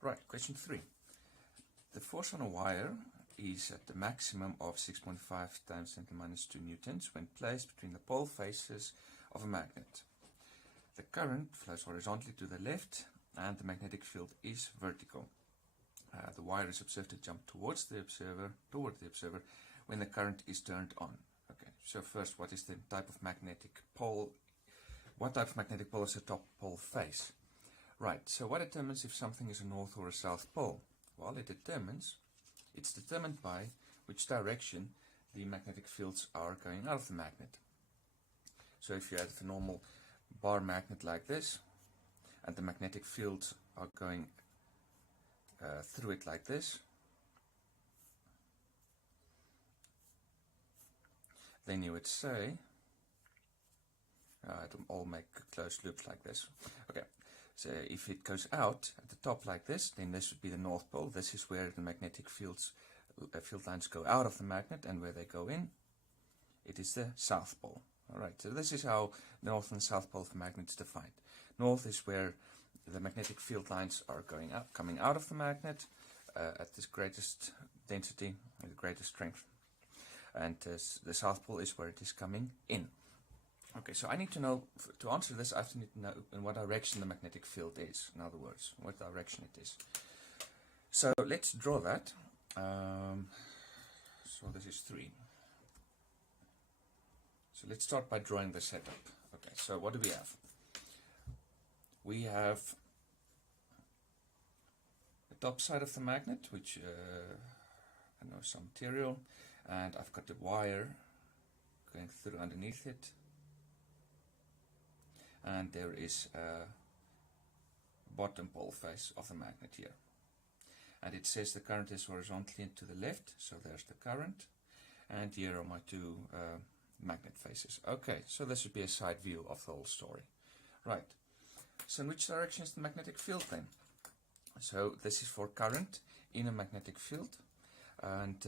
Right, question 3. The force on a wire is at the maximum of 6.5 times 10 to the minus 2 newtons when placed between the pole faces of a magnet. The current flows horizontally to the left and the magnetic field is vertical. The wire is observed to jump toward the observer when the current is turned on. Okay, so first, what is the type of magnetic pole? What type of magnetic pole is the top pole face? Right, so what determines if something is a north or a south pole? Well, it's determined by which direction the magnetic fields are going out of the magnet. So if you have a normal bar magnet like this, and the magnetic fields are going through it like this, then you would say, it'll all make closed loops like this. Okay, so if it goes out at the top like this, then this would be the north pole. This is where the magnetic field lines go out of the magnet, and where they go in, it is the south pole. Alright, so this is how the north and south pole of the magnet is defined. North is where the magnetic field lines are coming out of the magnet at this greatest density, the greatest strength. And the south pole is where it is coming in. Okay, so I need to know, to answer this, I have to need to know in what direction the magnetic field is. In other words, what direction it is. So let's draw that. So this is 3. So let's start by drawing the setup. Okay, so what do we have? We have the top side of the magnet, which I know some material, and I've got the wire going through underneath it, and there is a bottom pole face of the magnet here, and it says the current is horizontally to the left, so there's the current, and here are my two magnet faces. Okay, so this would be a side view of the whole story. Right, so in which direction is the magnetic field then? So this is for current in a magnetic field, and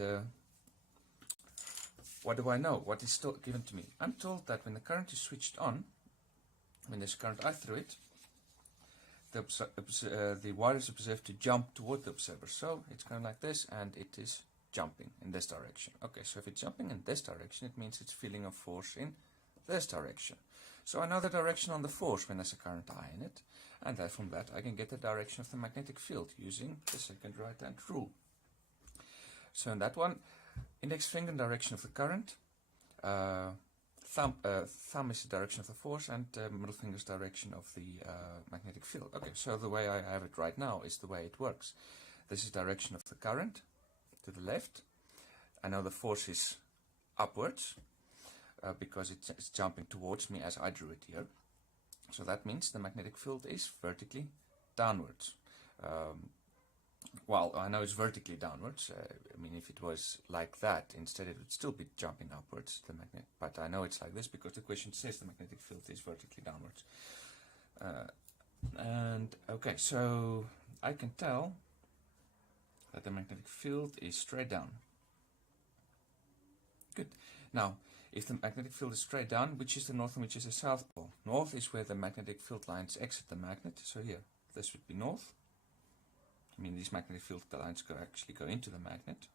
what do I know? What is still given to me? I'm told that when the current is switched on, when there's current I through it, the wire is observed to jump toward the observer. So it's going like this, and it is jumping in this direction. Okay, so if it's jumping in this direction, it means it's feeling a force in this direction. So I know the direction on the force when there's a current I in it, and then from that I can get the direction of the magnetic field using the second right-hand rule. So in that one, index finger direction of the current, thumb is the direction of the force, and middle finger's direction of the magnetic field. Okay, so the way I have it right now is the way it works. This is direction of the current to the left. I know the force is upwards because it's jumping towards me as I drew it here. So that means the magnetic field is vertically downwards. Well, I know it's vertically downwards. I mean, if it was like that, instead it would still be jumping upwards, the magnet. But I know it's like this because the question says the magnetic field is vertically downwards. And okay, so I can tell that the magnetic field is straight down. Good. Now, if the magnetic field is straight down, which is the north and which is the south pole? North is where the magnetic field lines exit the magnet. So here, this would be north. I mean, these magnetic field lines actually go into the magnet.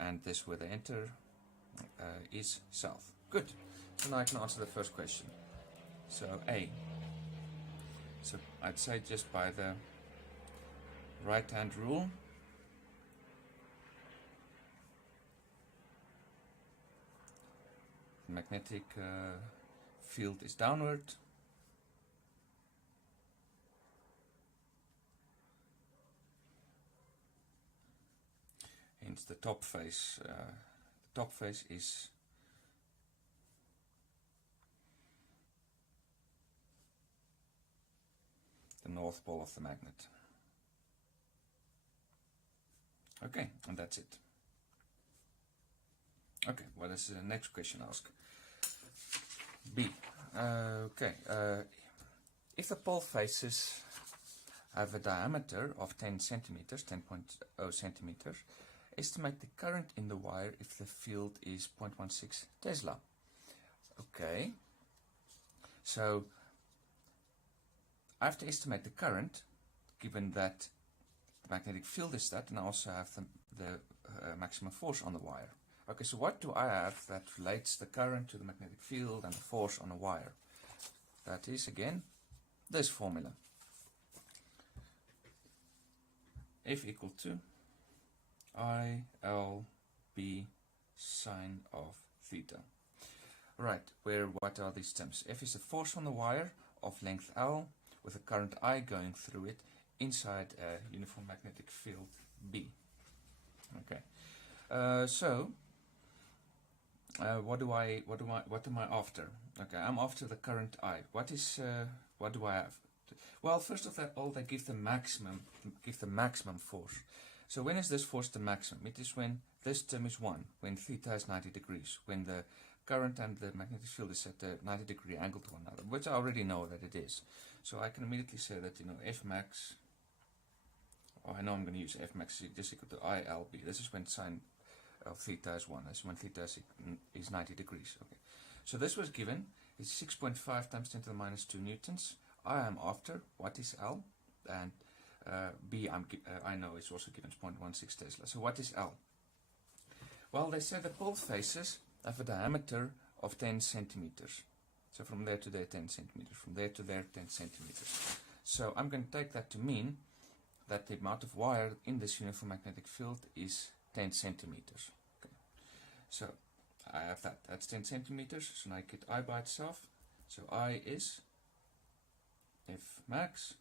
And this where they enter is south. Good. So now I can answer the first question. So A. So I'd say just by the right-hand rule, the magnetic field is downward. Hence the top face. The top face is the north pole of the magnet. Okay, and that's it. Okay, what does the next question ask? B. Okay, if the pole faces have a diameter of 10 centimeters, 10.0 centimeters, estimate the current in the wire if the field is 0.16 Tesla. Okay, so I have to estimate the current given that the magnetic field is that, and I also have the maximum force on the wire. Okay, so what do I have that relates the current to the magnetic field and the force on a wire? That is, again, this formula. F equal to ILB sine of theta. Right, what are these terms? F is the force on the wire of length L with a current I going through it inside a uniform magnetic field B. Okay, what am I after? Okay, I'm after the current I. What do I have? Well, first of all, they give the maximum force. So when is this force the maximum? It is when this term is 1, when theta is 90 degrees, when the current and the magnetic field is at a 90-degree angle to one another, which I already know that it is. So I can immediately say that, F max, I know I'm going to use F max is equal to ILB. This is when sine of theta is 1. This is when theta is 90 degrees. Okay. So this was given. It's 6.5 times 10 to the minus 2 newtons. I am after what is L, and B I know it's also given 0.16 Tesla. So what is L? Well, they say the pole faces have a diameter of 10 centimeters. So from there to there 10 centimeters, from there to there 10 centimeters. So I'm going to take that to mean that the amount of wire in this uniform magnetic field is 10 centimeters. Okay. So I have that. That's 10 centimeters. So now I get I by itself. So I is F max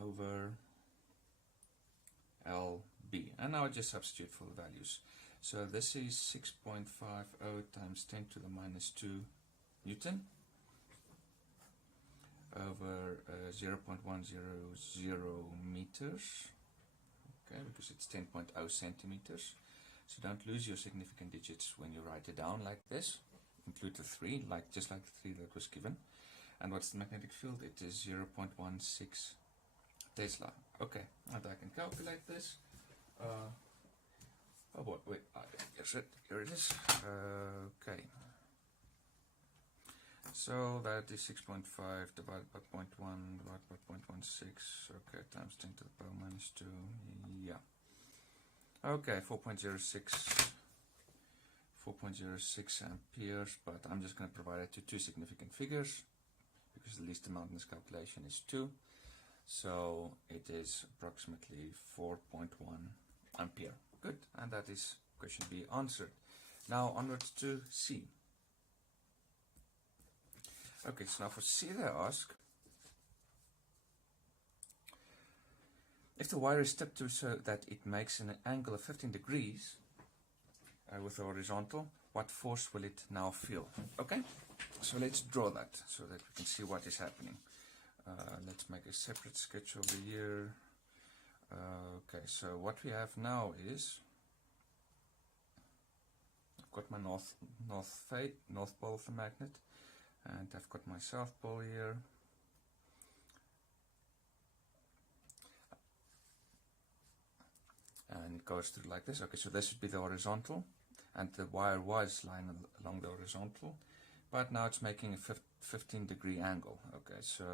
over LB. And now I just substitute for the values. So this is 6.50 times 10 to the minus 2 Newton over 0.100 meters. Okay, because it's 10.0 centimeters. So don't lose your significant digits when you write it down like this. Include the 3, just like the 3 that was given. And what's the magnetic field? It is 0.16 Tesla. Okay, and I can calculate this. Oh boy, wait, here it is. Okay. So that is 6.5 divided by 0.1 divided by 0.16. Okay, times 10 to the power minus 2. Yeah. Okay, 4.06 amperes, but I'm just going to provide it to two significant figures because the least amount in this calculation is 2. So it is approximately 4.1 ampere. Good, and that is question B answered. Now onwards to C. Okay, so now for C they ask, if the wire is tipped so that it makes an angle of 15 degrees with the horizontal, what force will it now feel? Okay, so let's draw that so that we can see what is happening. Let's make a separate sketch over here. Okay, so what we have now is, I've got my north pole of the magnet, and I've got my south pole here. And it goes through like this. Okay, so this would be the horizontal, and the wire was lying along the horizontal, but now it's making a 15-degree angle. Okay, so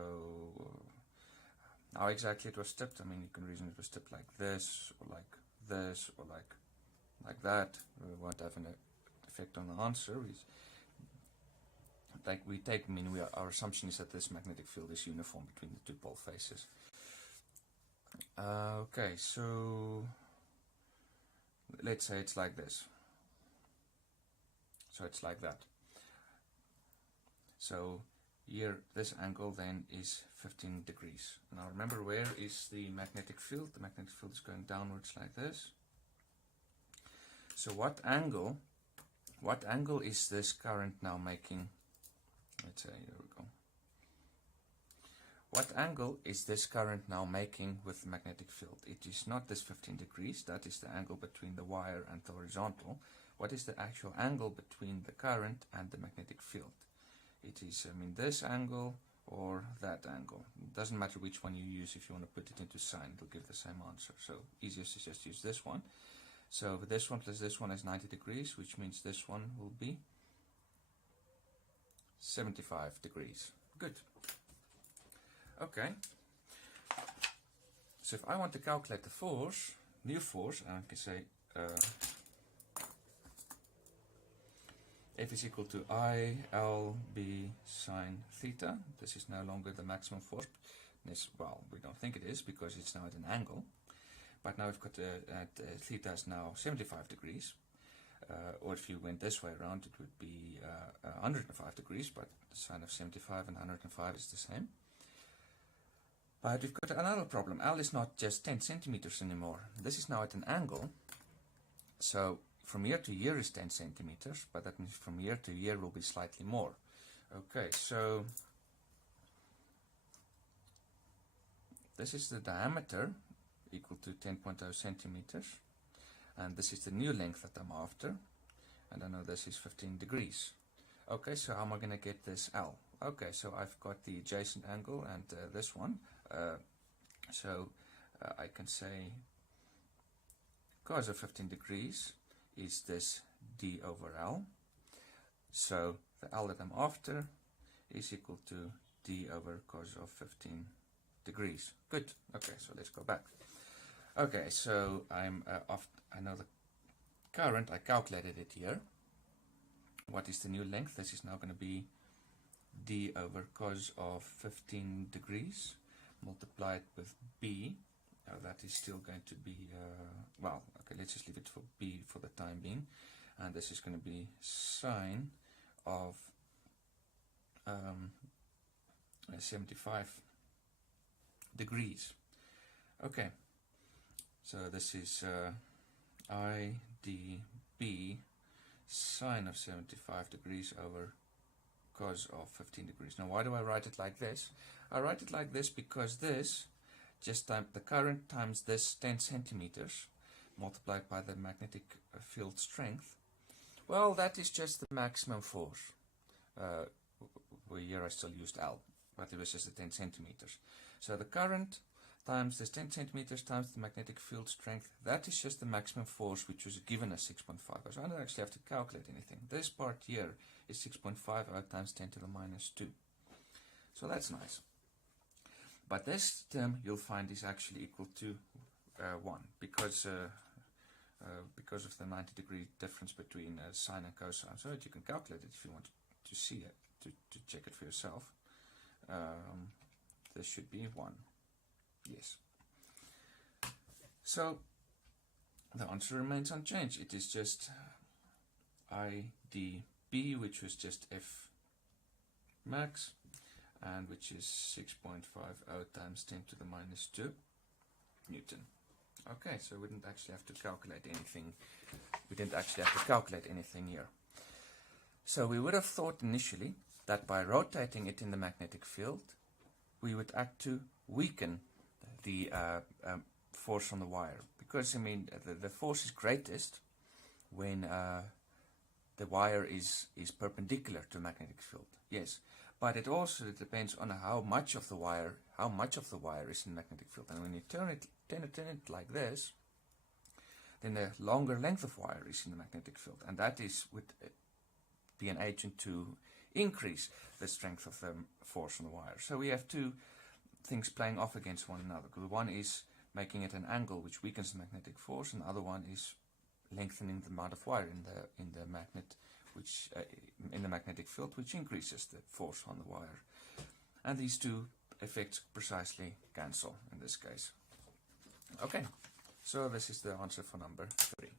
how exactly it was tipped? I mean, you can reason it was tipped like this, or like this, or like that. We won't have an effect on the answer. Our assumption is that this magnetic field is uniform between the two pole faces. Okay, so let's say it's like this. So it's like that. So here, this angle then is 15 degrees. Now remember, where is the magnetic field? The magnetic field is going downwards like this. So what angle is this current now making? Let's say, here we go. What angle is this current now making with the magnetic field? It is not this 15 degrees, that is the angle between the wire and the horizontal. What is the actual angle between the current and the magnetic field? It is, this angle or that angle. It doesn't matter which one you use. If you want to put it into sine, it'll give the same answer. So easiest is just use this one. So this one plus this one is 90 degrees, which means this one will be 75 degrees. Good. Okay. So if I want to calculate the force, new force, I can say F is equal to I L B sine theta. This is no longer the maximum force. Well, we don't think it is because it's now at an angle. But now we've got theta is now 75 degrees. Or if you went this way around, it would be 105 degrees, but the sine of 75 and 105 is the same. But we've got another problem. L is not just 10 centimeters anymore. This is now at an angle. So from year to year is 10 centimeters, but that means from year to year will be slightly more. Okay, so this is the diameter, equal to 10.0 centimeters. And this is the new length that I'm after. And I know this is 15 degrees. Okay, so how am I going to get this L? Okay, so I've got the adjacent angle and this one. I can say cos of 15 degrees is this d over L. So the L that I'm after is equal to d over cos of 15 degrees. Good. Okay, so let's go back. Okay, so I know the current, I calculated it here. What is the new length? This is now going to be d over cos of 15 degrees multiplied with b. That is still going to be, well, okay, let's just leave it for b for the time being. And this is going to be sine of 75 degrees. Okay, so this is I dB sine of 75 degrees over cos of 15 degrees. Now, why do I write it like this? I write it like this because this, just the current times this 10 centimeters multiplied by the magnetic field strength, well, that is just the maximum force. Here I still used L, but it was just the 10 centimeters. So the current times this 10 centimeters times the magnetic field strength, that is just the maximum force, which was given as 6.5. So I don't actually have to calculate anything. This part here is 6.5 times 10 to the minus 2. So that's nice. But this term you'll find is actually equal to 1 because of the 90-degree difference between sine and cosine. So that you can calculate it if you want to see it, to check it for yourself. This should be 1. Yes. So the answer remains unchanged. It is just IdB, which was just F max, and which is 6.50 times 10 to the minus 2 Newton. Okay, so we didn't actually have to calculate anything. We didn't actually have to calculate anything here. So we would have thought initially that by rotating it in the magnetic field, we would act to weaken the force on the wire, because I mean the force is greatest when the wire is perpendicular to magnetic field. Yes, but it also depends on how much of the wire is in magnetic field. And when you turn it like this, then the longer length of wire is in the magnetic field, and that would be an agent to increase the strength of the force on the wire. So we have two things playing off against one another. One is making it an angle which weakens the magnetic force, and the other one is lengthening the amount of wire in the magnet, which in the magnetic field, which increases the force on the wire. And these two effects precisely cancel in this case. Okay, so this is the answer for number 3.